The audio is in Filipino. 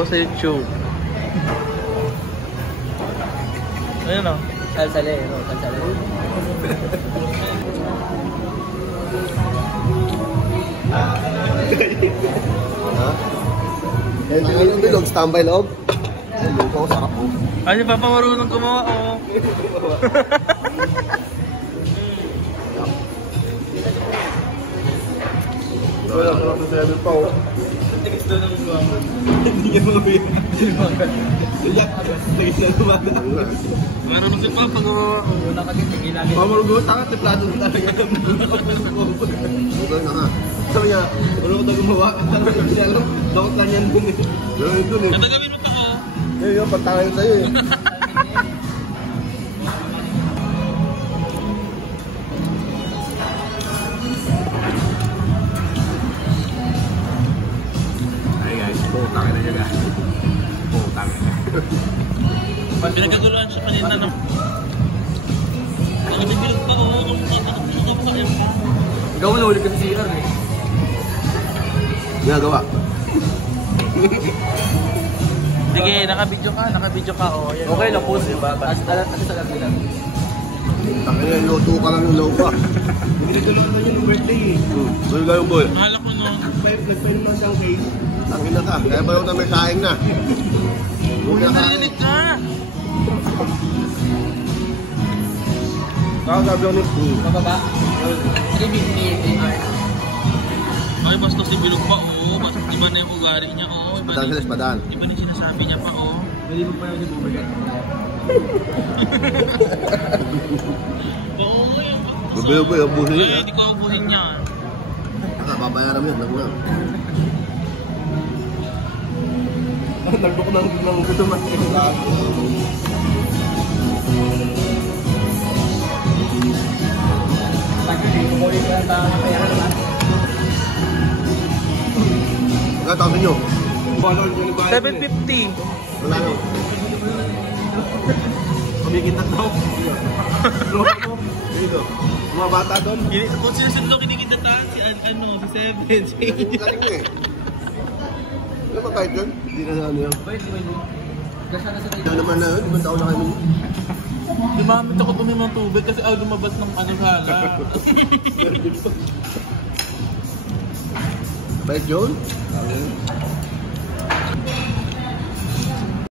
po sa YouTube. Ayun o. Salsale, no? Salsale. Ha? Eh, ano bilog? Standby loob? Lupa ko, sarap po. Ay, si Papa marunong gumawa o. Wala ko lang sa 7 pa o. Tigis doon ang gawa mo. Hindi niya maluya. Tigis na lumada. Marunong si Papa gumawa o. Marunong gumawa, taka, tiplado na talaga. Doon na nga. Sabi niya, marunong ko gumawa. Sabi niya, alam, bakit lang yan dun eh. Doon eh. Natagawin mo pa o. Yun, pagtangin sa'yo eh. Ay guys, putangin na niya guys. Putangin na. Pinagkaguluhan siya kanina no. Nagbilog pa o. Ikaw mo nahuli ka sa CR eh. Ginagawa. Sige, naka-video ka o. Okay lang po, diba? Kasi sa lagi lang. Takina, luto ka lang yung low pa. Pinagduluan na yun yung birthday eh. Sa'yo lang yung boy. Mahala ko no. Nag-file mo siyang case. Takina ka. Kaya ba yung na may saing na? Huwag na Narinig ka. Sabi ako ni Mababa. 350 AR. Ay, basta si Bilog pa o. Iba na yung ugali niya o. Padaan sila, padaan. Iba na yung sinasabi niya pa o. Pwede mo pa yun yung bumagat. Oo nga yung... Boy, abuhin yun ha. Hindi ko abuhin niya. Babayaran mo yun, lang. Nagbuk ng gutuman. Magkatawin nyo. 750. Wala nyo. Kumikintat daw. Dito. Mga bata doon. Kung sinusunod ko kinikindatan, si ano, si Seven, si Galing mo eh. Ano ba kahit yun? Hindi na ano yun. Ito naman na yun. 5 taon na kami. Si Mami, takot uminom ng tubig kasi lumabas ng ano sala. Bait yun?